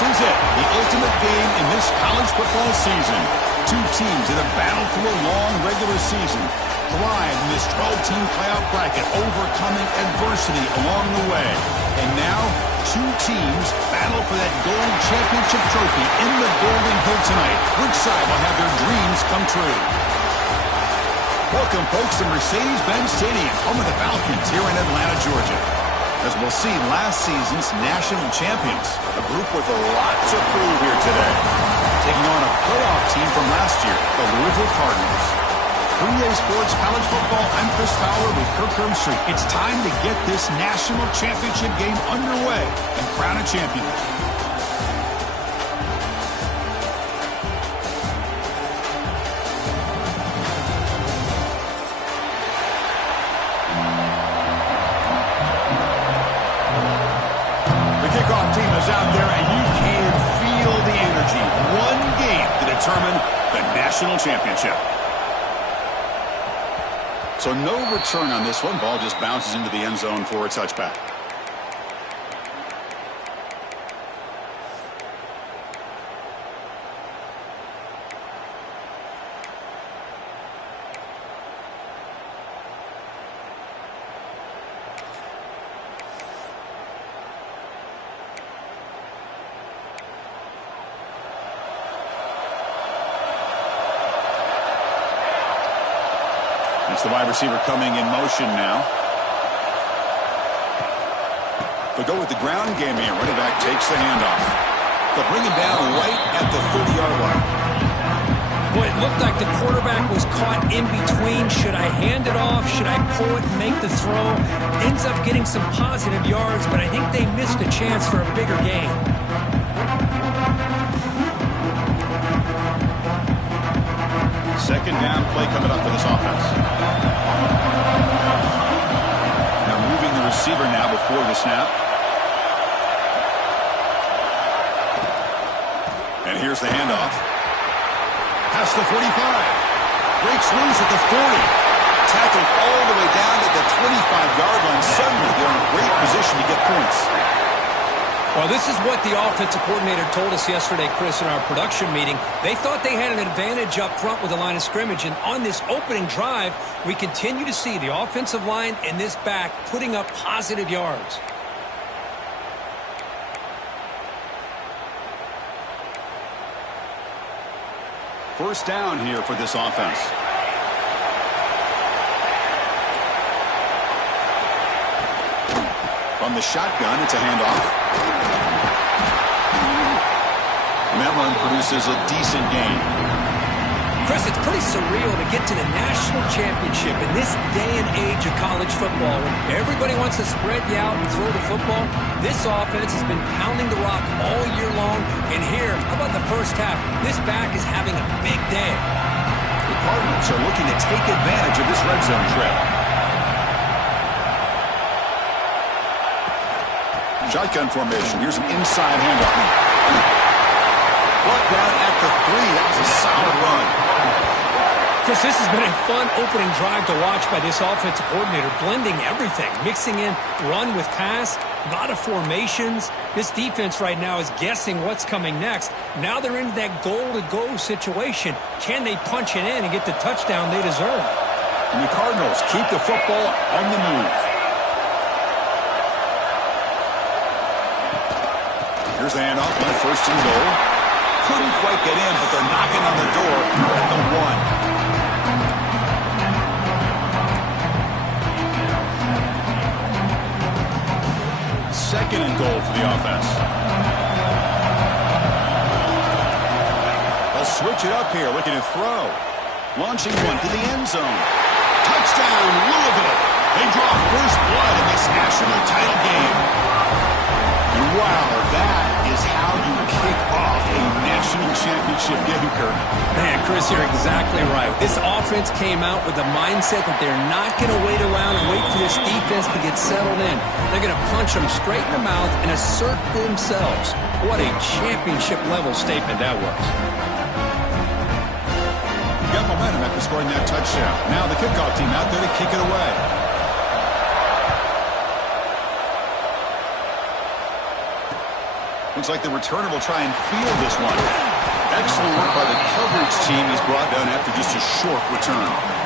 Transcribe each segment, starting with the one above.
is it, the ultimate game in this college football season. Two teams that have battled through a long regular season, thrived in this 12-team playoff bracket, overcoming adversity along the way. And now, two teams battle for that gold championship trophy in the building here tonight. Which side will have their dreams come true? Welcome, folks, to Mercedes-Benz Stadium, home of the Falcons here in Atlanta, Georgia. As we'll see, last season's national champions, a group with a lot to prove here today. Taking on a playoff team from last year, the Louisville Cardinals. For EA Sports College Football, I'm Chris Fowler with Kirk Herbstreit. It's time to get this national championship game underway and crown a champion. Team is out there, and you can feel the energy. One game to determine the national championship. So no return on this one. Ball just bounces into the end zone for a touchback. It's the wide receiver coming in motion now. They'll go with the ground game here. Running back takes the handoff. They'll bring him down right at the 30-yard line. Boy, it looked like the quarterback was caught in between. Should I hand it off? Should I pull it and make the throw? Ends up getting some positive yards, but I think they missed a chance for a bigger gain. Second down play coming up for this offense. They're moving the receiver now before the snap. And here's the handoff. Past the 45. Breaks loose at the 40. Tackled all the way down at the 25-yard line. Suddenly they're in a great position to get points. Well, this is what the offensive coordinator told us yesterday, Chris, in our production meeting. They thought they had an advantage up front with the line of scrimmage, and on this opening drive, we continue to see the offensive line and this back putting up positive yards. First down here for this offense. From the shotgun, it's a handoff. And that run produces a decent gain. Chris, it's pretty surreal to get to the national championship in this day and age of college football. When everybody wants to spread you out and throw the football, this offense has been pounding the rock all year long. And here, how about the first half? This back is having a big day. The Cardinals are looking to take advantage of this red zone trip. Shotgun formation. Here's an inside handoff. Brought down at the 3. That was a solid run. Chris, this has been a fun opening drive to watch by this offensive coordinator, blending everything, mixing in run with pass, a lot of formations. This defense right now is guessing what's coming next. Now they're into that goal-to-go situation. Can they punch it in and get the touchdown they deserve? And the Cardinals keep the football on the move. Here's the handoff, on first and goal. Couldn't quite get in, but they're knocking on the door at the 1. Second and goal for the offense. They'll switch it up here, looking to throw. Launching one to the end zone. Touchdown, Louisville. They draw first blood in this national title game. Wow, that is how you kick off a national championship game, Kirk. Man, Chris, you're exactly right. This offense came out with the mindset that they're not going to wait around and wait for this defense to get settled in. They're going to punch them straight in the mouth and assert themselves. What a championship-level statement that was. You got momentum after scoring that touchdown. Now the kickoff team out there to kick it away. Looks like the returner will try and field this one. Excellent work by the coverage team. He's brought down after just a short return.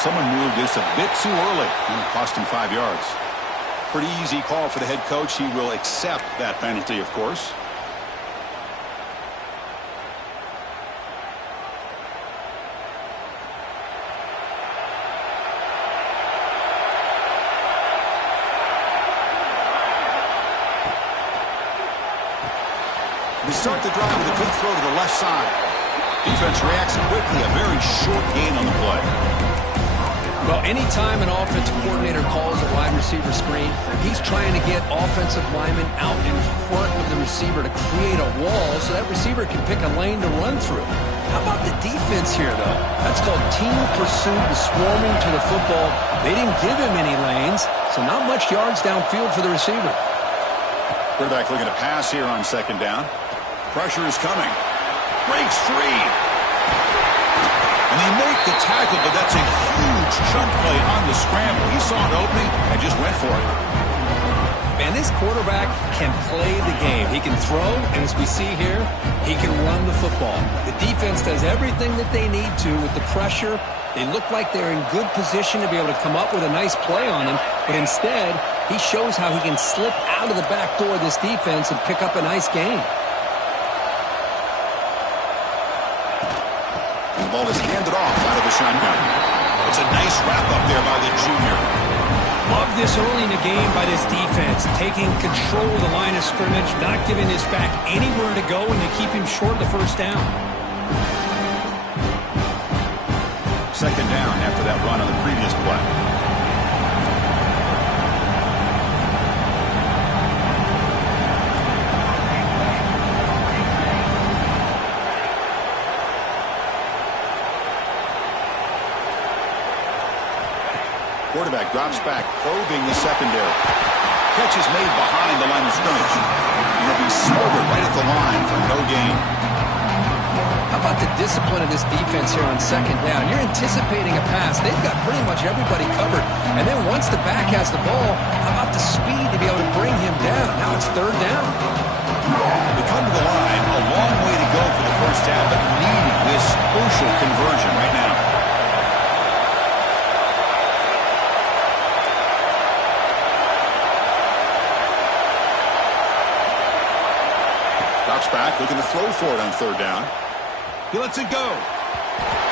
Someone moved this a bit too early, and it cost him 5 yards. Pretty easy call for the head coach. He will accept that penalty, of course. They start the drive with a quick throw to the left side. Defense reacts quickly. A very short gain on the play. Well, anytime an offensive coordinator calls a wide receiver screen, he's trying to get offensive linemen out in front of the receiver to create a wall so that receiver can pick a lane to run through. How about the defense here, though? That's called team pursuit and swarming to the football. They didn't give him any lanes, so not much yards downfield for the receiver. Quarterback looking to pass here on second down. Pressure is coming. Breaks free. And they make the tackle, but that's a huge chunk play on the scramble. He saw an opening and just went for it. Man, this quarterback can play the game. He can throw, and as we see here, he can run the football. The defense does everything that they need to with the pressure. They look like they're in good position to be able to come up with a nice play on him, but instead, he shows how he can slip out of the back door of this defense and pick up a nice gain. The ball is handed off out of the shotgun. It's a nice wrap-up there by the junior. Love this early in the game by this defense, taking control of the line of scrimmage, not giving his back anywhere to go, and to keep him short of the first down. Second down after that run on the previous play. Quarterback drops back, probing the secondary. Catch is made behind the line of scrimmage. He'll be smothered right at the line for no gain. How about the discipline of this defense here on second down? You're anticipating a pass. They've got pretty much everybody covered. And then once the back has the ball, how about the speed to be able to bring him down? Now it's third down. They come to the line, a long way to go for the first down, but needing this crucial conversion right now. Back, looking to throw for it on third down. He lets it go.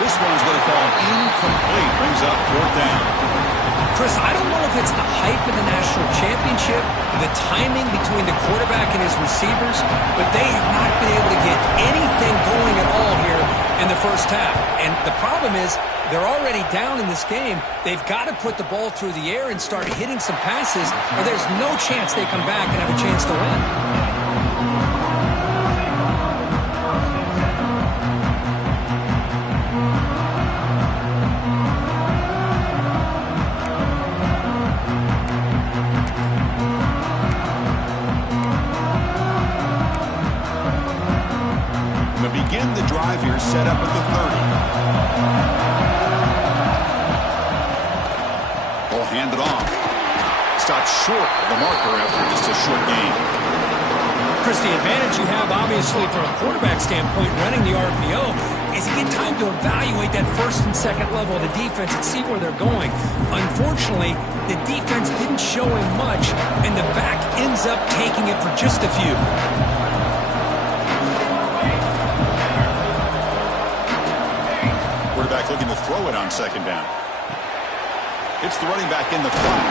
This one's going to fall incomplete. Brings up fourth down. Chris, I don't know if it's the hype of the national championship, the timing between the quarterback and his receivers, but they have not been able to get anything going at all here in the first half. And the problem is they're already down in this game. They've got to put the ball through the air and start hitting some passes, or there's no chance they come back and have a chance to win. Begin the drive here, set up at the 30. Ball handed off. Stopped short of the marker after just a short gain. Chris, the advantage you have, obviously, from a quarterback standpoint, running the RPO, is you get time to evaluate that first and second level of the defense and see where they're going. Unfortunately, the defense didn't show him much, and the back ends up taking it for just a few. Quarterback looking to throw it on second down. It's the running back in the front.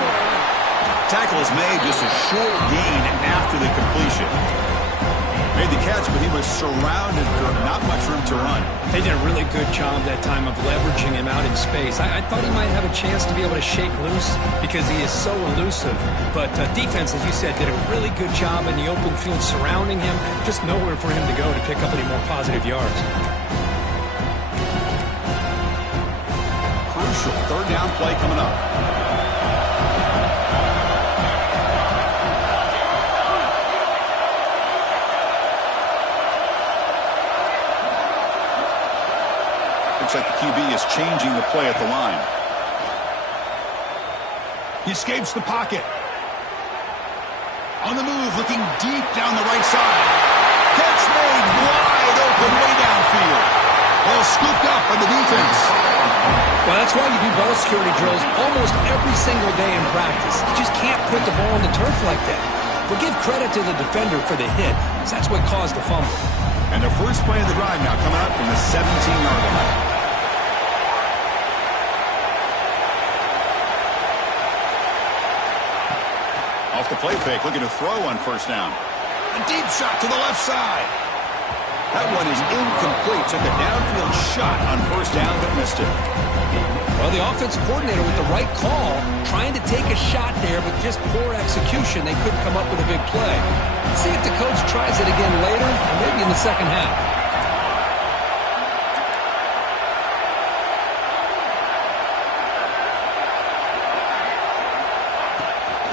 Tackle is made, just a short gain after the completion. Made the catch, but he was surrounded for not much room to run. They did a really good job that time of leveraging him out in space. I thought he might have a chance to be able to shake loose because he is so elusive. But defense, as you said, did a really good job in the open field surrounding him. Just nowhere for him to go to pick up any more positive yards. Crucial third down play coming up. Looks like the QB is changing the play at the line. He escapes the pocket. On the move, looking deep down the right side. Catch made wide open way downfield. Ball scooped up by the defense. Well, that's why you do ball security drills almost every single day in practice. You just can't put the ball on the turf like that. But give credit to the defender for the hit, because that's what caused the fumble. And the first play of the drive now coming up from the 17-yard line. Off the play fake, looking to throw on first down. A deep shot to the left side. That one is incomplete. Took a downfield shot on first down, but missed it. Well, the offensive coordinator with the right call, trying to take a shot there, but just poor execution. They couldn't come up with a big play. Let's see if the coach tries it again later, or maybe in the second half.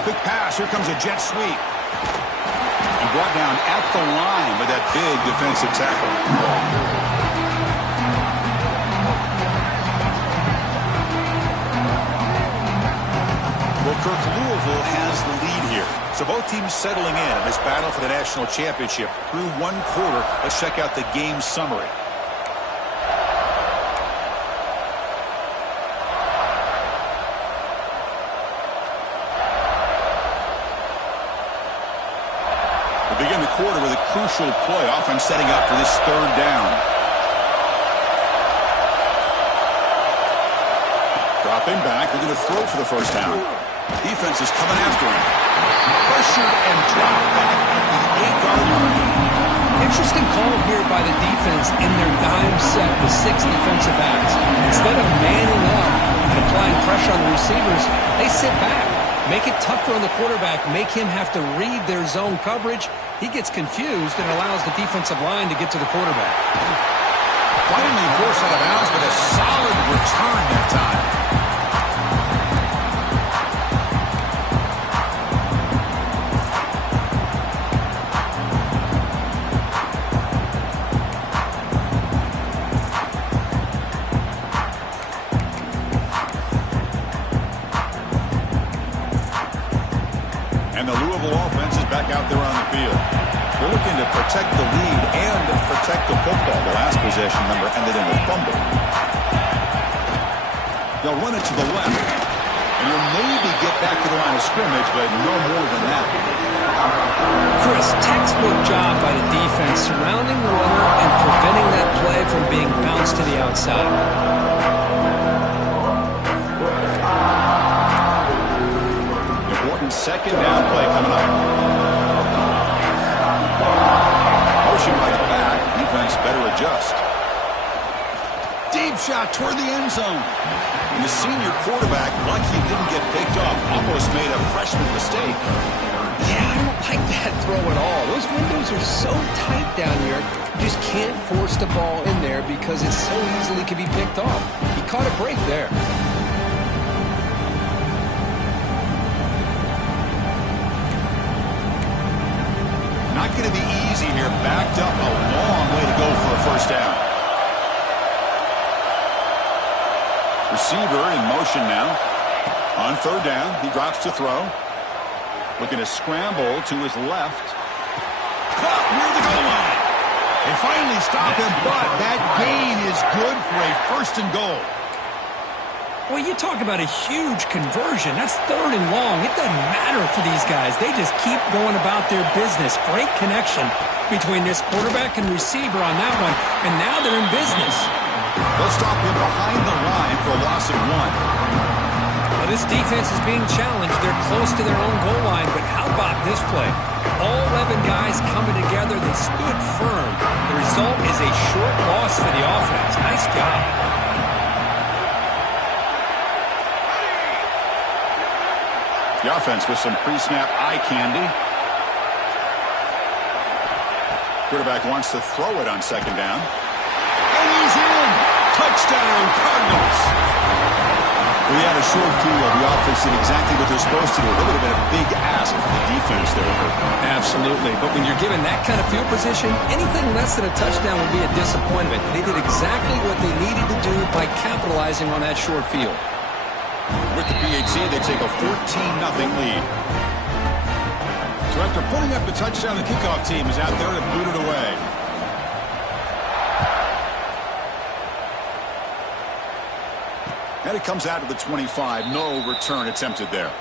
Quick pass. Here comes a jet sweep. And brought down at the line with that big defensive tackle. Well, Kirk, Louisville has the lead here. So both teams settling in this battle for the national championship. Through one quarter, let's check out the game summary. Begin the quarter with a crucial play. Offense setting up for this third down. Dropping back. They're going to throw for the first down. Defense is coming after him. Pressured and dropped back at the 8-yard line. Interesting call here by the defense in their dime set with 6 defensive backs. Instead of manning up and applying pressure on the receivers, they sit back. Make it tougher on the quarterback. Make him have to read their zone coverage. He gets confused and allows the defensive line to get to the quarterback. Finally forced out of bounds with a solid return that time. And the Louisville offense is back out there on the field. They're looking to protect the lead and protect the football. The last possession number ended in a fumble. They'll run it to the left. And you'll maybe get back to the line of scrimmage, but no more than that. Chris, textbook job by the defense surrounding the runner and preventing that play from being bounced to the outside. Second down play coming up. Motion by the back. Defense better adjust. Deep shot toward the end zone. And the senior quarterback, lucky he didn't get picked off, almost made a freshman mistake. Yeah, I don't like that throw at all. Those windows are so tight down here. You just can't force the ball in there because it so easily can be picked off. He caught a break there. Not going to be easy here. Backed up a long way to go for a first down. Receiver in motion now. On third down, he drops to throw. Looking to scramble to his left. Caught near the goal line. They finally stop him, but that gain is good for a first and goal. Well, you talk about a huge conversion. That's third and long. It doesn't matter for these guys. They just keep going about their business. Great connection between this quarterback and receiver on that one, and now they're in business. They'll stop him behind the line for a loss of 1. Well, this defense is being challenged. They're close to their own goal line, but how about this play? All 11 guys coming together. They stood firm. The result is a short loss for the offense. Nice job. The offense with some pre-snap eye candy. Quarterback wants to throw it on second down. And he's in. Touchdown, Cardinals. We had a short field. The offense did exactly what they're supposed to do. That would have been a big ask for the defense there. Absolutely. But when you're given that kind of field position, anything less than a touchdown would be a disappointment. They did exactly what they needed to do by capitalizing on that short field. With the PAT, they take a 14-0 lead. So after putting up the touchdown, the kickoff team is out there to boot it away. And it comes out to the 25. No return attempted there.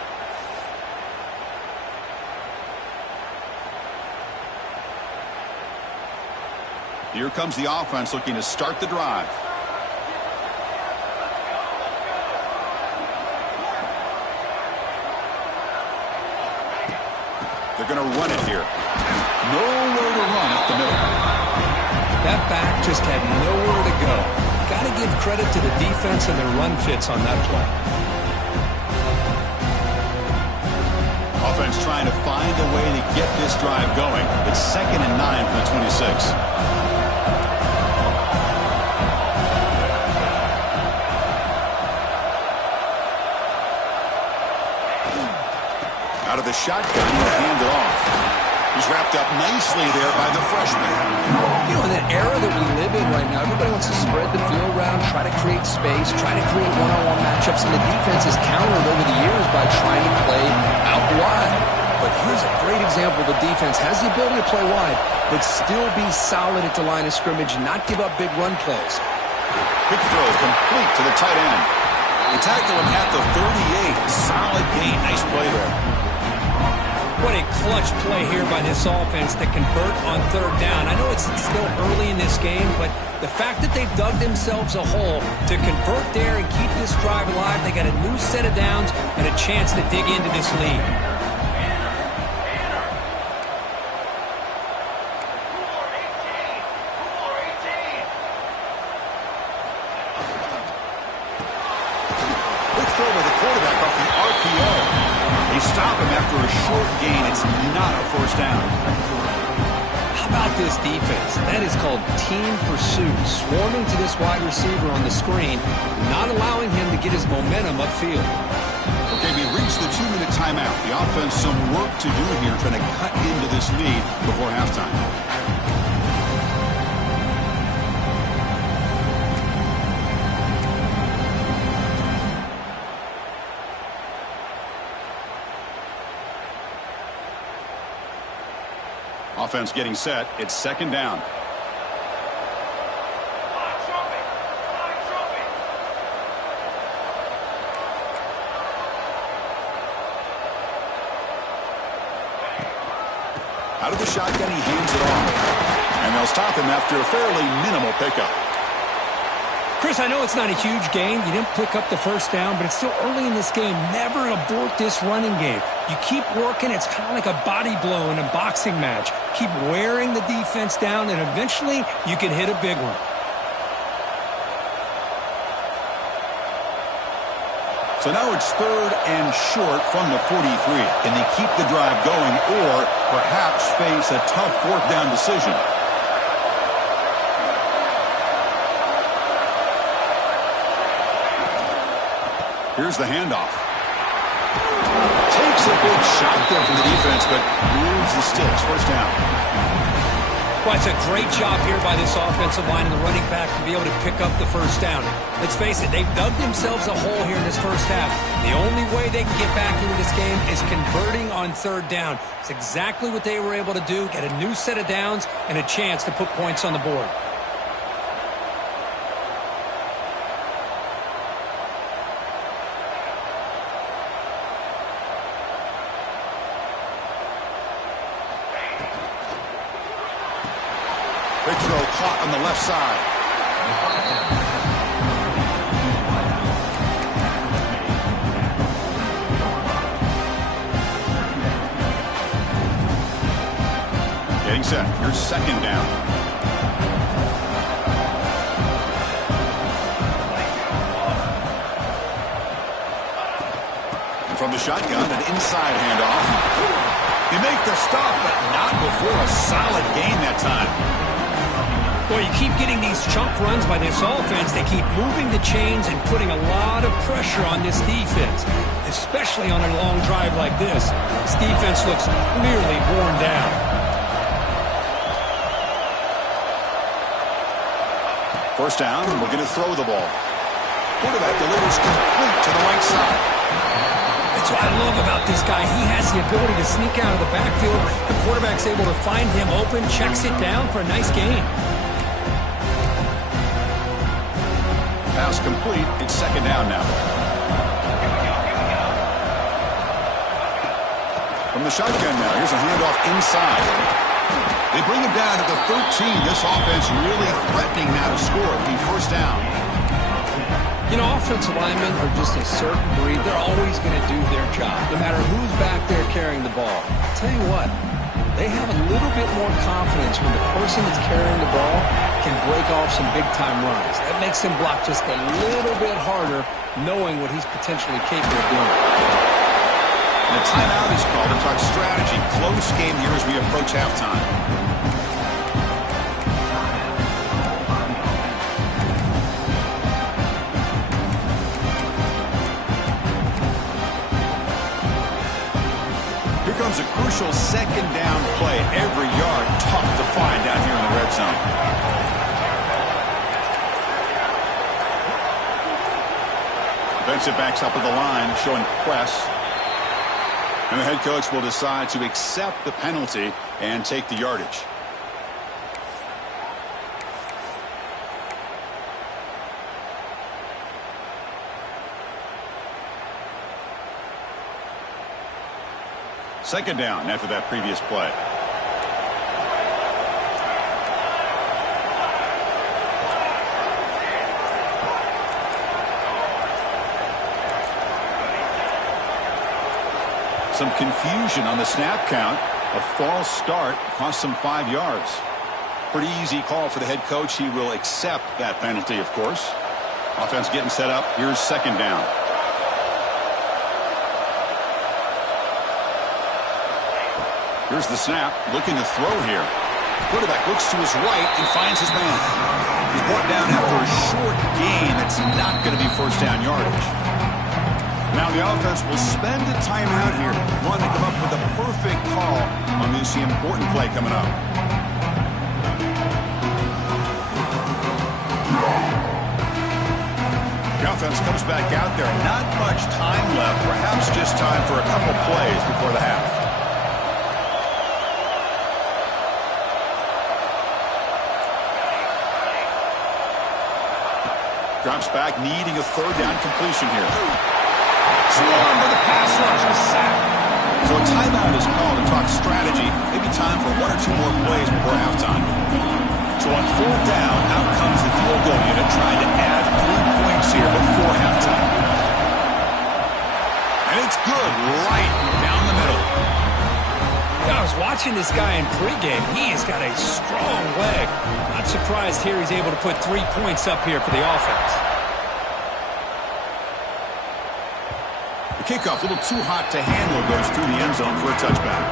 Here comes the offense looking to start the drive. They're going to run it here. Nowhere to run up the middle. That back just had nowhere to go. Got to give credit to the defense and their run fits on that play. Offense trying to find a way to get this drive going. It's 2nd and 9 from the 26. Out of the shotgun, he'll hand it off. He's wrapped up nicely there by the freshman. You know, in that era that we live in right now, everybody wants to spread the field around, try to create space, try to create one-on-one matchups, and the defense has countered over the years by trying to play out wide. But here's a great example. The defense has the ability to play wide, but still be solid at the line of scrimmage, not give up big run plays. Quick throw complete to the tight end. They tackle him at the 38. Solid gain. Nice play there. What a clutch play here by this offense to convert on third down. I know it's still early in this game, but the fact that they've dug themselves a hole to convert there and keep this drive alive, they got a new set of downs and a chance to dig into this lead. Quick throw by the quarterback off the RPO. They stop him after a short gain. It's not a first down. How about this defense? That is called team pursuit. Swarming to this wide receiver on the screen, not allowing him to get his momentum upfield. Okay, we reached the 2-minute timeout. The offense some work to do here trying to cut into this lead before halftime. Offense getting set. It's 2nd down. Out of the shotgun, he hands it off. And they'll stop him after a fairly minimal pickup. Chris, I know it's not a huge gain. You didn't pick up the first down, but it's still early in this game. Never abort this running game. You keep working. It's kind of like a body blow in a boxing match. Keep wearing the defense down, and eventually you can hit a big one. So now it's 3rd and short from the 43. Can they keep the drive going or perhaps face a tough 4th down decision? Here's the handoff. Takes a big shot there from the defense, but moves the sticks. First down. Well, it's a great job here by this offensive line and the running back to be able to pick up the first down. Let's face it, they've dug themselves a hole here in this first half. The only way they can get back into this game is converting on third down. It's exactly what they were able to do, get a new set of downs and a chance to put points on the board. Big throw caught on the left side. Getting set. Here's second down. And from the shotgun, an inside handoff. You make the stop, but not before a solid gain that time. Well, you keep getting these chunk runs by this offense. They keep moving the chains and putting a lot of pressure on this defense, especially on a long drive like this. This defense looks clearly worn down. First down, we're going to throw the ball. Quarterback delivers complete to the right side. That's what I love about this guy. He has the ability to sneak out of the backfield. The quarterback's able to find him open, checks it down for a nice gain. Pass complete. It's second down now. From the shotgun now, here's a handoff inside. They bring him down at the 13. This offense really threatening now to score. It'll be first down. You know, offensive linemen are just a certain breed. They're always going to do their job, no matter who's back there carrying the ball. I'll tell you what, they have a little bit more confidence when the person that's carrying the ball can break off some big-time runs. That makes him block just a little bit harder, knowing what he's potentially capable of doing. And a timeout is called to talk strategy. Close game here as we approach halftime. Here comes a crucial second down play. Every yard tough to find down here in the red zone. Defensive backs up at the line, showing press. And the head coach will decide to accept the penalty and take the yardage. Second down after that previous play. Some confusion on the snap count. A false start cost some 5 yards. Pretty easy call for the head coach. He will accept that penalty, of course. Offense getting set up. Here's second down. Here's the snap. Looking to throw here. Quarterback looks to his right and finds his man. He's brought down after a short gain. That's not going to be first down yardage. Now the offense will spend a timeout here. Want to come up with a perfect call on this important play coming up. The offense comes back out there. Not much time left. Perhaps just time for a couple plays before the half. Drops back, needing a third down completion here. Swarm with a pass rush, a sack. So a timeout is called to talk strategy. Maybe time for 1 or 2 more plays before halftime. So on fourth down, out comes the field goal unit trying to add 3 points here before halftime. And it's good right down the middle. I was watching this guy in pregame. He has got a strong leg. Not surprised here he's able to put 3 points up here for the offense. The kickoff, a little too hot to handle, goes through the end zone for a touchback.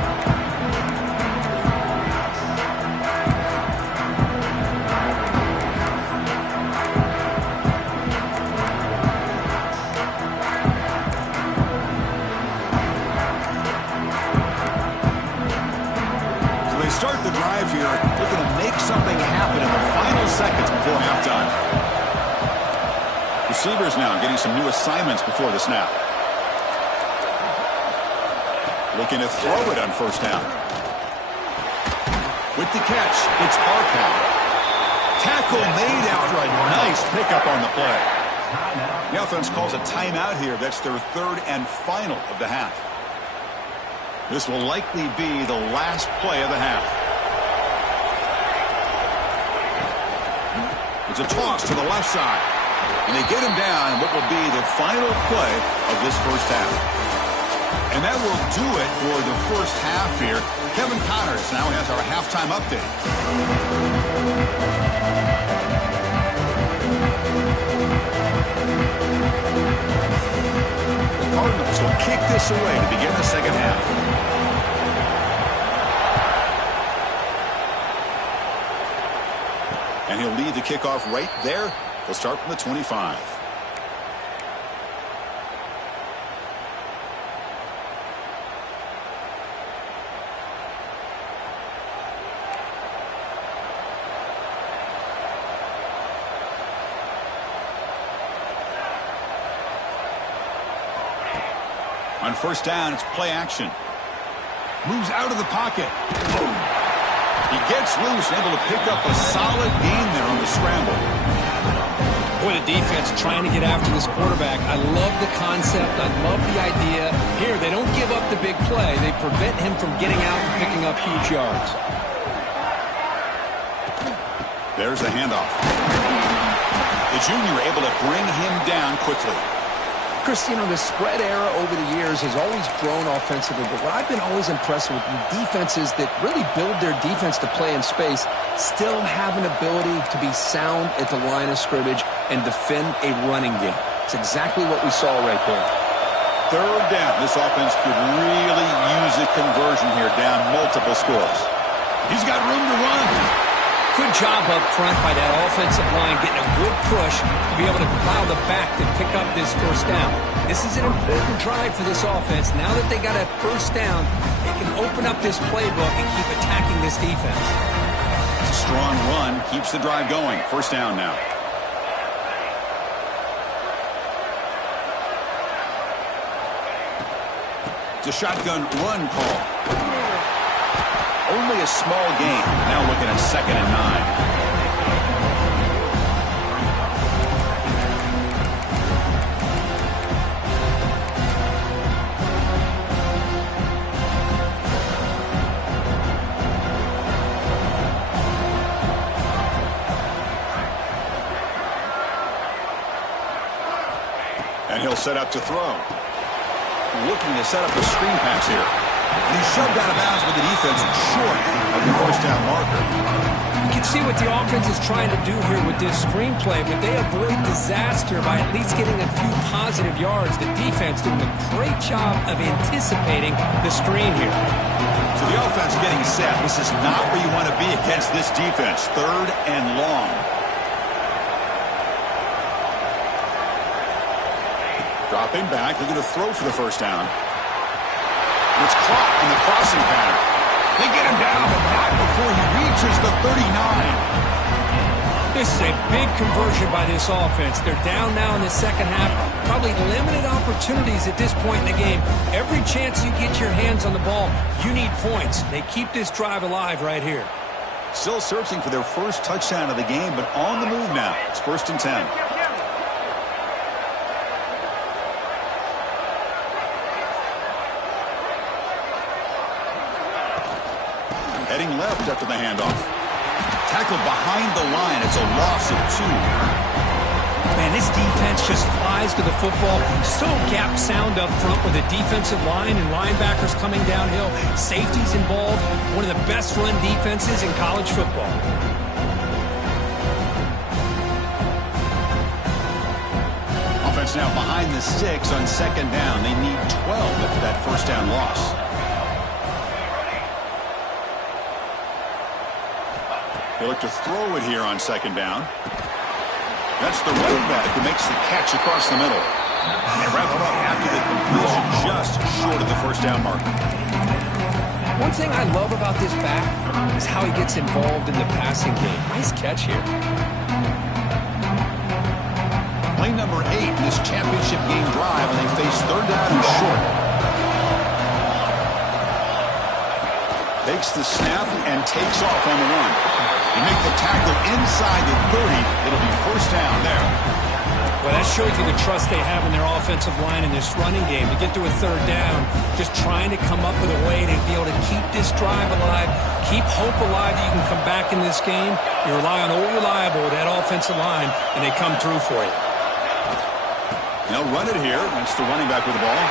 Start the drive here, looking to make something happen in the final seconds before halftime. Receivers now getting some new assignments before the snap. Looking to throw it on first down. With the catch, it's Parkour. Tackle made after a nice pickup on the play. The offense calls a timeout here. That's their third and final of the half. This will likely be the last play of the half. It's a toss to the left side. And they get him down what will be the final play of this first half. And that will do it for the first half here. Kevin Connors now has our halftime update. The Cardinals will kick this away to begin the second half. And he'll lead the kickoff right there. They'll start from the 25. On first down, it's play action. Moves out of the pocket. Boom. He gets loose, able to pick up a solid gain there on the scramble. Boy, the defense trying to get after this quarterback. I love the concept. I love the idea. Here, they don't give up the big play. They prevent him from getting out and picking up huge yards. There's the handoff. The junior able to bring him down quickly. Chris, you know, the spread era over the years has always grown offensively, but what I've been always impressed with the defenses that really build their defense to play in space still have an ability to be sound at the line of scrimmage and defend a running game. It's exactly what we saw right there. Third down. This offense could really use a conversion here, down multiple scores. He's got room to run. Good job up front by that offensive line, getting a good push to be able to plow the back to pick up this first down. This is an important drive for this offense. Now that they got a first down, they can open up this playbook and keep attacking this defense. It's a strong run, keeps the drive going. First down now. It's a shotgun run call. Only a small gain. Now looking at 2nd and 9. And he'll set up to throw. Looking to set up a screen pass here. And he's shoved out of bounds with the defense short of the first down marker. You can see what the offense is trying to do here with this screenplay, but they avoid disaster by at least getting a few positive yards. The defense doing a great job of anticipating the screen here. So the offense getting set. This is not where you want to be against this defense. 3rd and long. Dropping back, looking to throw for the first down. It's caught in the crossing pattern. They get him down, but not before he reaches the 39. This is a big conversion by this offense. They're down now in the second half. Probably limited opportunities at this point in the game. Every chance you get your hands on the ball, you need points. They keep this drive alive right here. Still searching for their first touchdown of the game, but on the move now. It's 1st and 10. Heading left after the handoff. Tackled behind the line. It's a loss of 2. Man, this defense just flies to the football. So gap sound up front with the defensive line and linebackers coming downhill. Safeties involved. One of the best run defenses in college football. Offense now behind the 6 on 2nd down. They need 12 after that first down loss. They look to throw it here on 2nd down. That's the running back who makes the catch across the middle. And wrap it up after the completion just short of the first down mark. One thing I love about this back is how he gets involved in the passing game. Nice catch here. Play number 8 in this championship game drive, and they face 3rd down and short. Takes the snap and takes off on the run. You make the tackle inside the 30. It'll be first down there. Well, that shows you the trust they have in their offensive line in this running game. To get to a 3rd down, just trying to come up with a way to be able to keep this drive alive, keep hope alive that you can come back in this game. You rely on old reliable, that offensive line, and they come through for you. They'll run it here. That's the running back with the ball.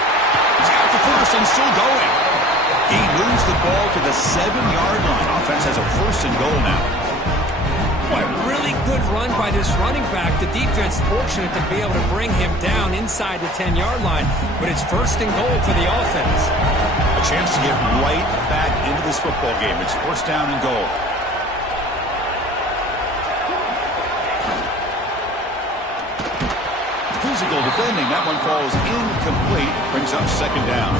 He's got the first and still going. He moves the ball to the the 7-yard line. Offense has a 1st and goal now. Boy, really good run by this running back. The defense fortunate to be able to bring him down inside the 10-yard line, but it's 1st and goal for the offense. A chance to get right back into this football game. It's 1st down and goal. Physical defending. That one falls incomplete. Brings up 2nd down.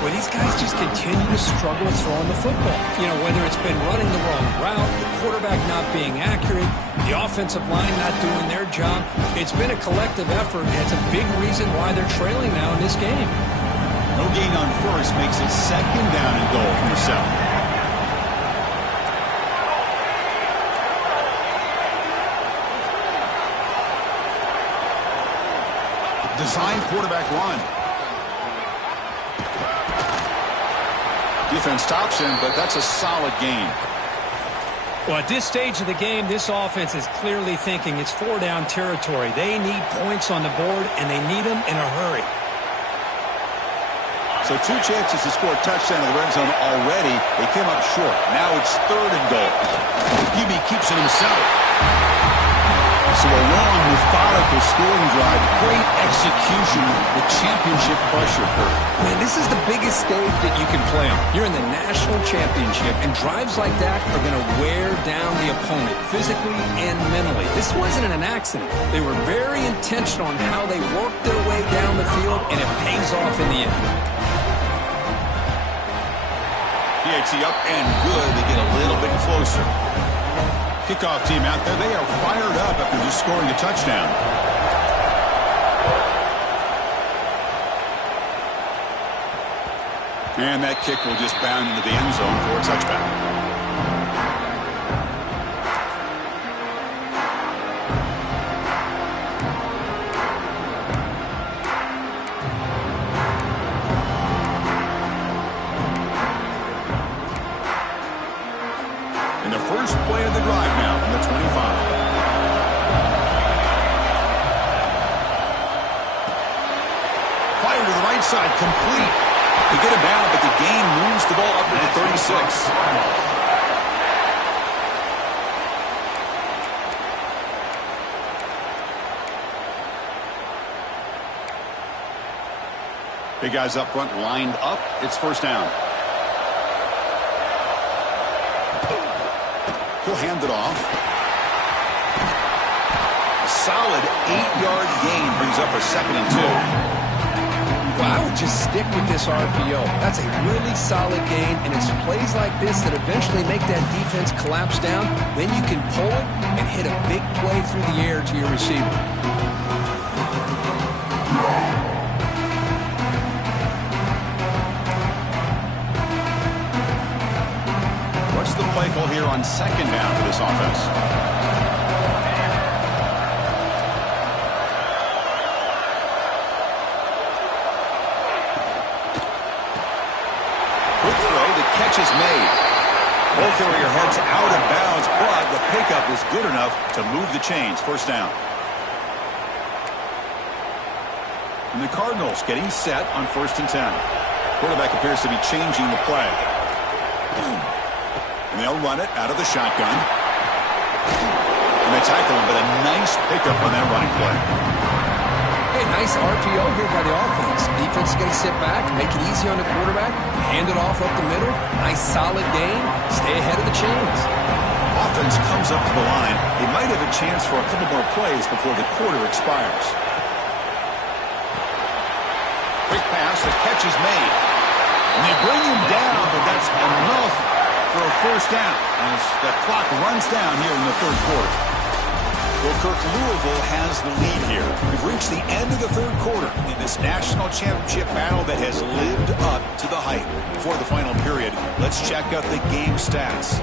Well, these guys just continue to struggle throwing the football. You know, whether it's been running the wrong route, the quarterback not being accurate, the offensive line not doing their job. It's been a collective effort, and it's a big reason why they're trailing now in this game. No gain on 1st makes it 2nd down and goal from the 7. Design quarterback run. Defense stops him, but that's a solid gain. Well, at this stage of the game, this offense is clearly thinking it's 4-down territory. They need points on the board, and they need them in a hurry. So 2 chances to score a touchdown in the red zone already. They came up short. Now it's 3rd and goal. Gibby keeps it himself. So a long, methodical scoring drive. Great execution with championship pressure. Man, this is the biggest stage that you can play on. You're in the national championship, and drives like that are going to wear down the opponent physically and mentally. This wasn't an accident. They were very intentional on how they worked their way down the field, and it pays off in the end. PAT up and good. They get a little bit closer. Kickoff team out there. They are fired up after just scoring a touchdown. And that kick will just bound into the end zone for a touchback. First play of the drive now from the 25. Fire to the right side, complete. They get him down, but the gain moves the ball up to the 36. Big guys up front lined up. It's 1st down. He'll hand it off. A solid 8-yard gain brings up a 2nd and 2. Well, I would just stick with this RPO. That's a really solid gain, and it's plays like this that eventually make that defense collapse down. Then you can pull it and hit a big play through the air to your receiver. What's the play call here on 2nd down for this offense? Quick throw, the catch is made. Ball carrier heads out of bounds, but the pickup was good enough to move the chains. 1st down. And the Cardinals getting set on 1st and 10. Quarterback appears to be changing the play. And they'll run it out of the shotgun. And they tackle him, but a nice pickup on that running play. Hey, nice RPO here by the offense. Defense is going to sit back, make it easy on the quarterback, hand it off up the middle. Nice solid gain. Stay ahead of the chains. Offense comes up to the line. They might have a chance for a couple more plays before the quarter expires. Quick pass, the catch is made. And they bring him down, but that's enough for a 1st down as the clock runs down here in the 3rd quarter. Well, Kirk, Louisville has the lead here. We've reached the end of the 3rd quarter in this national championship battle that has lived up to the hype. Before the final period, let's check out the game stats.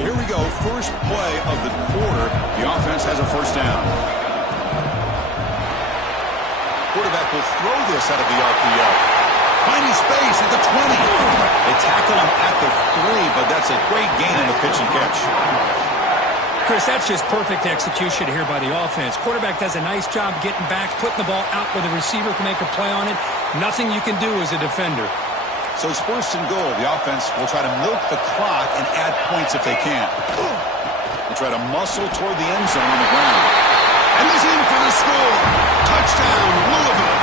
Here we go, first play of the quarter. The offense has a 1st down. Quarterback will throw this out of the RPO. Finding space at the 20. They tackle him at the 3, but that's a great gain in the pitch and catch. Chris, that's just perfect execution here by the offense. Quarterback does a nice job getting back, putting the ball out where the receiver can make a play on it. Nothing you can do as a defender. So it's first and goal. The offense will try to milk the clock and add points if they can. They try to muscle toward the end zone on the ground. And he's in for the score. Touchdown, Louisville.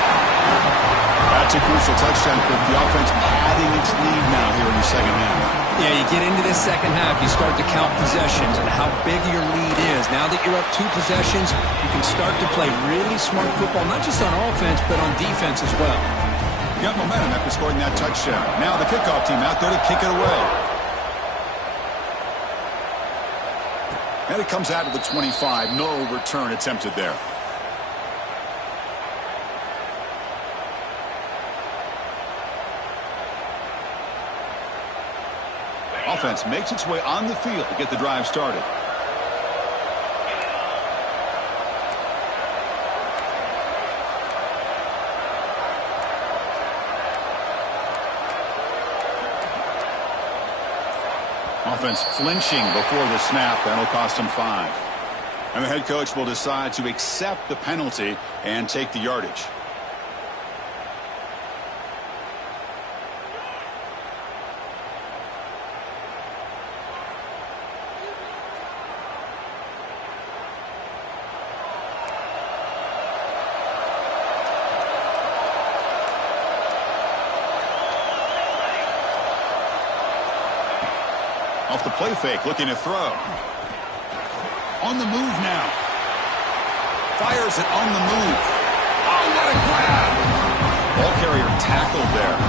That's a crucial touchdown for the offense padding its lead now here in the second half. Yeah, you get into this second half, you start to count possessions and how big your lead is. Now that you're up 2 possessions, you can start to play really smart football, not just on offense, but on defense as well. Got momentum after scoring that touchdown. Now the kickoff team out there to kick it away. And it comes out of the 25. No return attempted there. Offense makes its way on the field to get the drive started. Offense flinching before the snap. That'll cost him 5. And the head coach will decide to accept the penalty and take the yardage. Off the play fake, looking to throw. On the move now. Fires it on the move. Oh, what a grab! Ball carrier tackled there.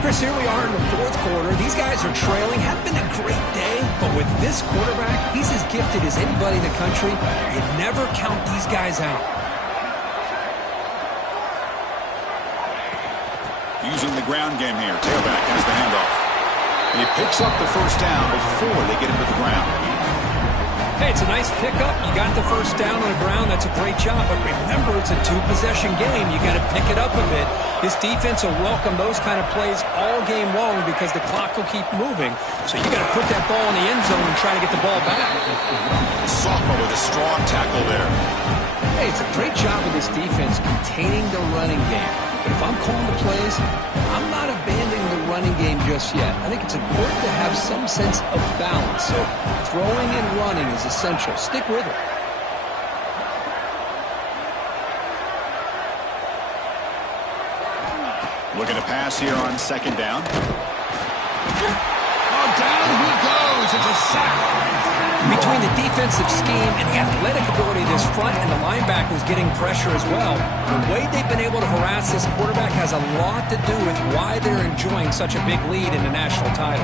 Chris, here we are in the 4th quarter. These guys are trailing. Hadn't been a great day, but with this quarterback, he's as gifted as anybody in the country. You never count these guys out. Using the ground game here. Tailback has the handoff. And he picks up the first down before they get him to the ground. Hey, it's a nice pickup. You got the first down on the ground. That's a great job. But remember, it's a 2-possession game. You got to pick it up a bit. This defense will welcome those kind of plays all game long because the clock will keep moving. So you got to put that ball in the end zone and try to get the ball back. Sophomore with a strong tackle there. Hey, it's a great job of this defense containing the running game. But if I'm calling the plays, I'm not abandoning the running game just yet. I think it's important to have some sense of balance. So throwing and running is essential. Stick with it. Looking to pass here on second down. Oh, down he goes. It's a sack. Between the defensive scheme and the athletic ability of this front and the linebackers getting pressure as well, the way they've been able to harass this quarterback has a lot to do with why they're enjoying such a big lead in the national title.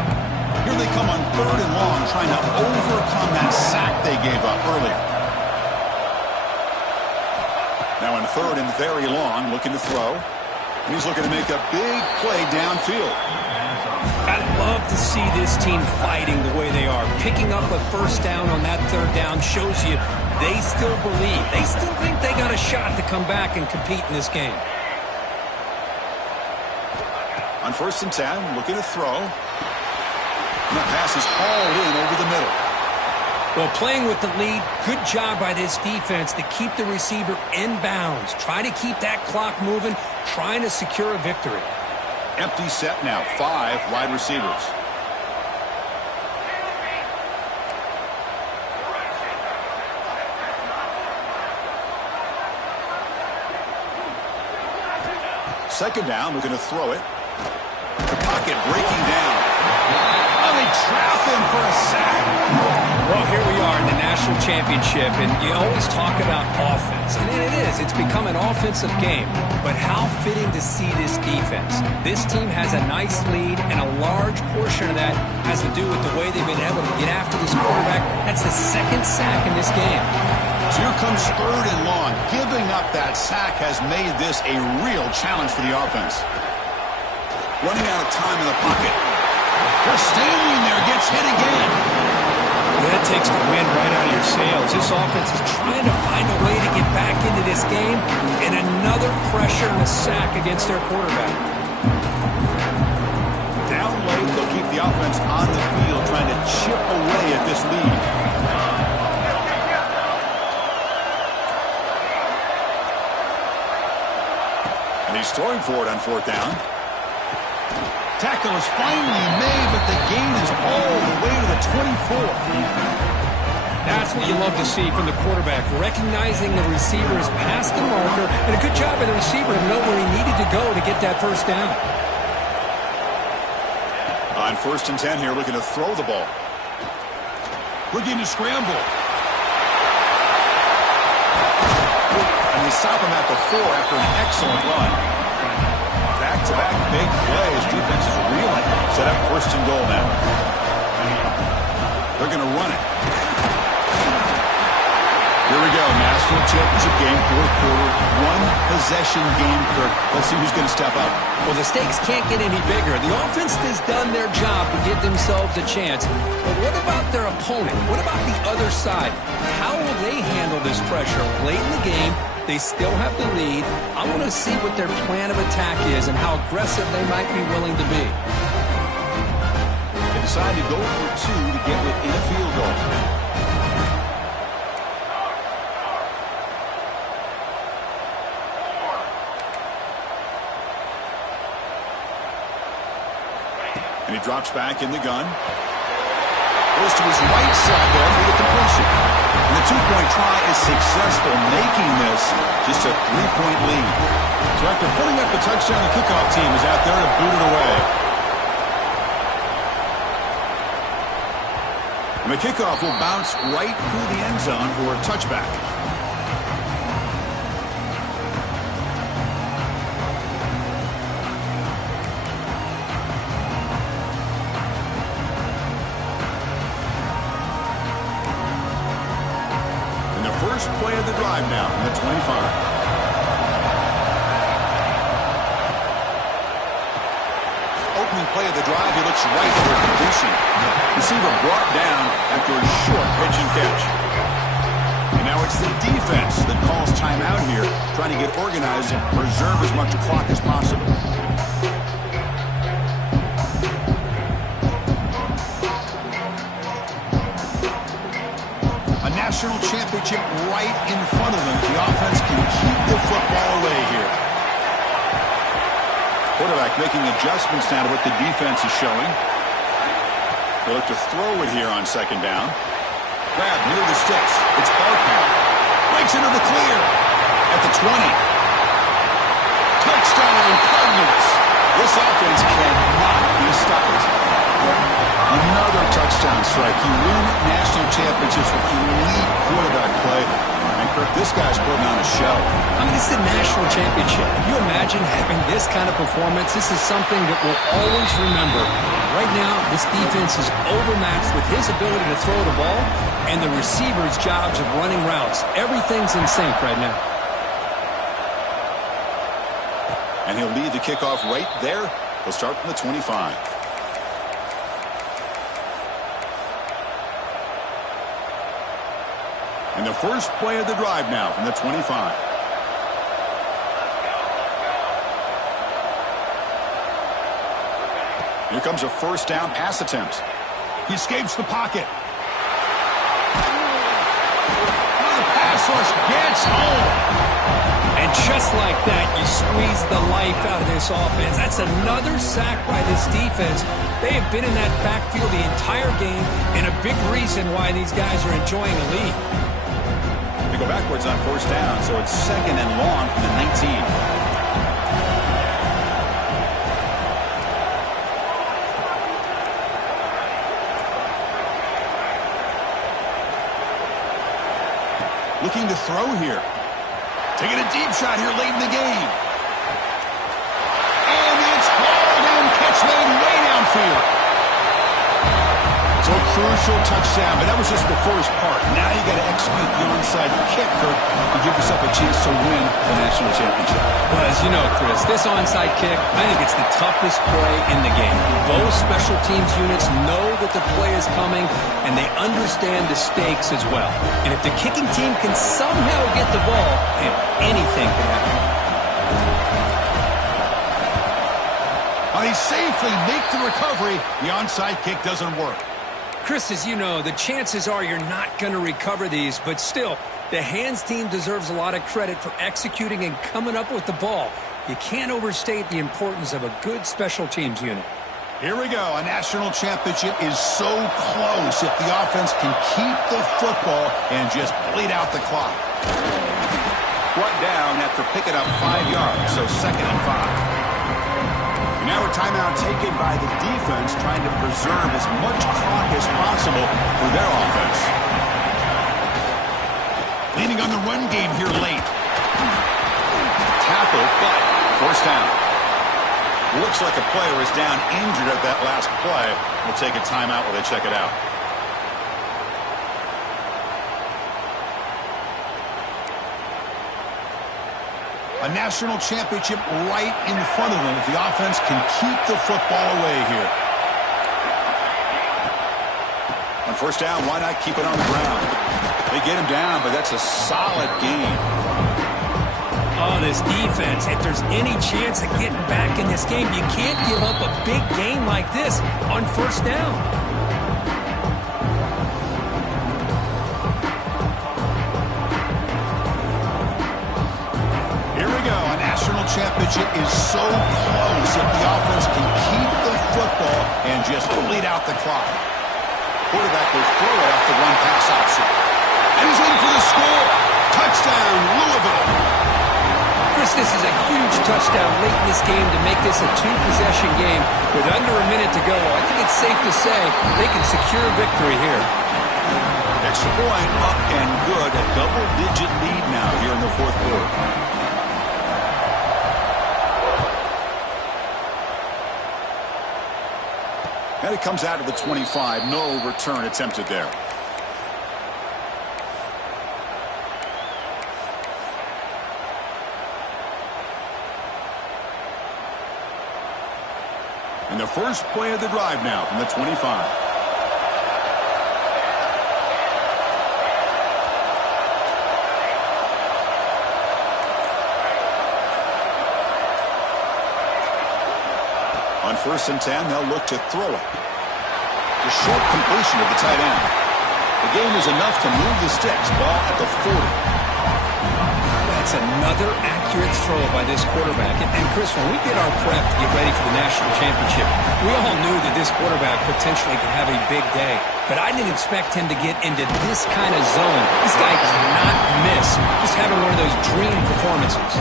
Here they come on 3rd and long, trying to overcome that sack they gave up earlier. Now on 3rd and very long, looking to throw. And he's looking to make a big play downfield. I love to see this team fighting the way they are. Picking up a first down on that 3rd down shows you they still believe. They still think they got a shot to come back and compete in this game. On 1st and 10, looking to throw. And that pass is hauled in over the middle. Well, playing with the lead, good job by this defense to keep the receiver in bounds. Try to keep that clock moving, trying to secure a victory. Empty set now, 5 wide receivers. Second down, looking to throw it. The pocket breaking down. Oh, they trap him for a sack. Well, here we are in the national championship, and you always talk about offense. And it is. It's become an offensive game. But how fitting to see this defense. This team has a nice lead, and a large portion of that has to do with the way they've been able to get after this quarterback. That's the 2nd sack in this game. So here comes 3rd and long. Giving up that sack has made this a real challenge for the offense. Running out of time in the pocket. They're standing there, gets hit again. That takes the wind right out of your sails. This offense is trying to find a way to get back into this game, and another pressure and a sack against their quarterback. the offense on the field trying to chip away at this lead. And he's throwing for it on 4th down. Tackle is finally made, but the gain is all the way to the 24. That's what you love to see from the quarterback, recognizing the receiver's past the marker, and a good job by the receiver to know where he needed to go to get that first down. On 1st and 10 here, looking to throw the ball. Looking to scramble. And they stop him at the 4 after an excellent run. Back-to-back big plays. Defense is reeling. Set up 1st and goal now. They're going to run it. Here we go, national championship game, 4th quarter, 1-possession game. Let's see who's going to step up. Well, the stakes can't get any bigger. The offense has done their job to give themselves a chance. But what about their opponent? What about the other side? How will they handle this pressure? Late in the game, they still have the lead. I want to see what their plan of attack is and how aggressive they might be willing to be. They decide to go for 2 to get within a field goal. And he drops back in the gun. Goes to his right side there for the completion. And the 2-point try is successful, making this just a 3-point lead. So after putting up the touchdown, the kickoff team is out there to boot it away. And the kickoff will bounce right through the end zone for a touchback. First play of the drive now from the 25. Opening play of the drive, he looks right for a completion. Receiver brought down after a short pitch and catch. And now it's the defense that calls timeout here, trying to get organized and preserve as much clock as possible. National championship right in front of them. The offense can keep the football away here. Quarterback making adjustments now to what the defense is showing. They look to throw it here on 2nd down. Grab near the sticks. It's Barker. Breaks into the clear at the 20. Touchdown, Cardinals. This offense cannot be stopped. Another touchdown strike. You win national championships with elite quarterback play. And, Kirk, this guy's putting on a show. I mean, this is a national championship. Can you imagine having this kind of performance? This is something that we'll always remember. Right now, this defense is overmatched with his ability to throw the ball and the receiver's jobs of running routes. Everything's in sync right now. And he'll lead the kickoff right there. He'll start from the 25. And the first play of the drive now from the 25. Here comes a 1st down pass attempt. He escapes the pocket. The pass rush gets home. And just like that, you squeeze the life out of this offense. That's another sack by this defense. They have been in that backfield the entire game, and a big reason why these guys are enjoying the lead. They go backwards on 1st down, so it's 2nd and long from the 19. Looking to throw here. Taking a deep shot here late in the game. And it's hauled in. Catch made way downfield. So a crucial touchdown, but that was just the first part. Now you got to execute the onside kicker to give yourself a chance to win the national championship. Well, as you know, Chris, this onside kick, I think it's the toughest play in the game. Both special teams units know that the play is coming, and they understand the stakes as well. And if the kicking team can somehow get the ball, anything can happen. They safely make the recovery. The onside kick doesn't work. Chris, as you know, the chances are you're not going to recover these, but still, the hands team deserves a lot of credit for executing and coming up with the ball. You can't overstate the importance of a good special teams unit. Here we go. A national championship is so close if the offense can keep the football and just bleed out the clock. Brought down after picking up 5 yards, so 2nd and 5. Now a timeout taken by the defense, trying to preserve as much clock as possible for their offense. Leaning on the run game here late. Tackle, but first down. Looks like a player is down injured at that last play. We'll take a timeout while they check it out. A national championship right in front of them if the offense can keep the football away here. On first down, why not keep it on the ground? They get him down, but that's a solid game. Oh, this defense, if there's any chance of getting back in this game, you can't give up a big game like this on first down. Championship is so close if the offense can keep the football and just bleed out the clock. Quarterback will throw it off the run-pass option. And he's in for the score. Touchdown, Louisville. Chris, this is a huge touchdown late in this game to make this a 2-possession game. With under a minute to go, I think it's safe to say they can secure victory here. Extra point up and good. A double-digit lead now here in the fourth quarter. And it comes out of the 25. No return attempted there. And the first play of the drive now from the 25. On 1st and 10, they'll look to throw it. The short completion of the tight end. The game is enough to move the sticks. Ball at the 40. That's another accurate throw by this quarterback. And Chris, when we did our prep to get ready for the national championship, we all knew that this quarterback potentially could have a big day. But I didn't expect him to get into this kind of zone. This guy cannot miss. Just having one of those dream performances.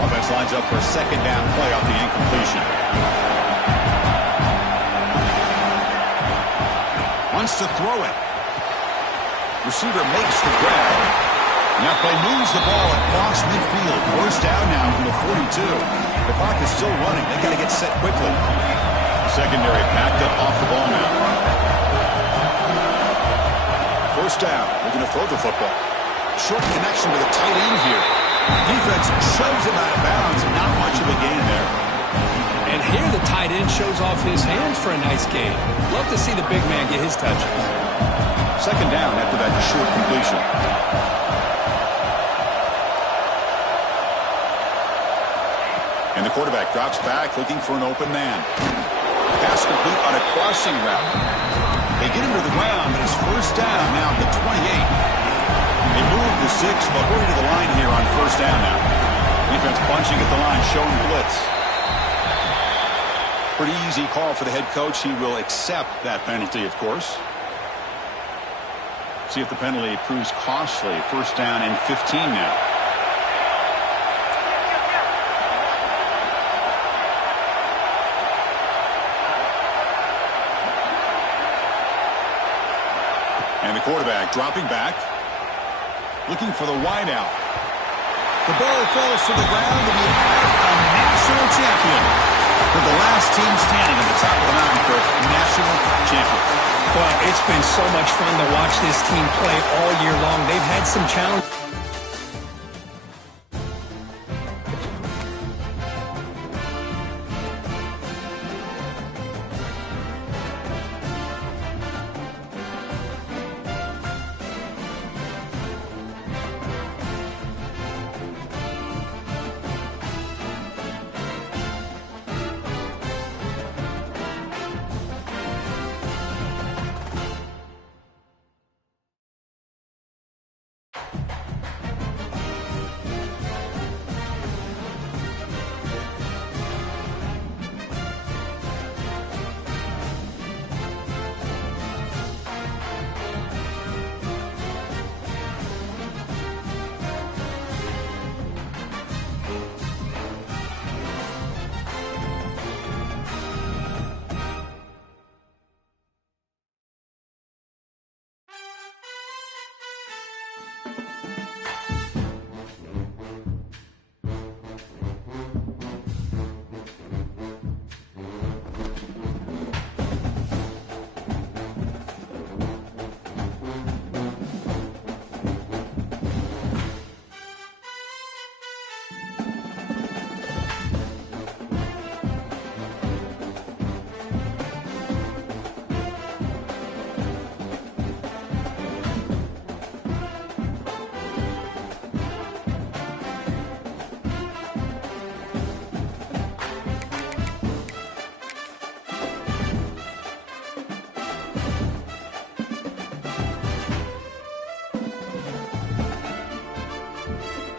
Offense lines up for a 2nd down play off the incompletion. Wants to throw it. Receiver makes the grab. Now play moves the ball across midfield. 1st down now from the 42. The clock is still running. They got to get set quickly. Secondary packed up off the ball now. 1st down. They're going to throw the football. Short connection with a tight end here. Defense shoves him out of bounds. Not much of a gain there. And here the tight end shows off his hands for a nice gain. Love to see the big man get his touches. 2nd down after that short completion. And the quarterback drops back looking for an open man. Pass complete on a crossing route. They get him to the ground, but it's 1st down now at the 28. They move the 6, but hurry to the line here on 1st down now. Defense punching at the line, showing blitz. Pretty easy call for the head coach. He will accept that penalty, of course. See if the penalty proves costly. 1st down and 15 now. And the quarterback dropping back. Looking for the wideout. The ball falls to the ground, and we have a national champion. For the last team standing at the top of the mountain for national champion. Well, it's been so much fun to watch this team play all year long. They've had some challenges.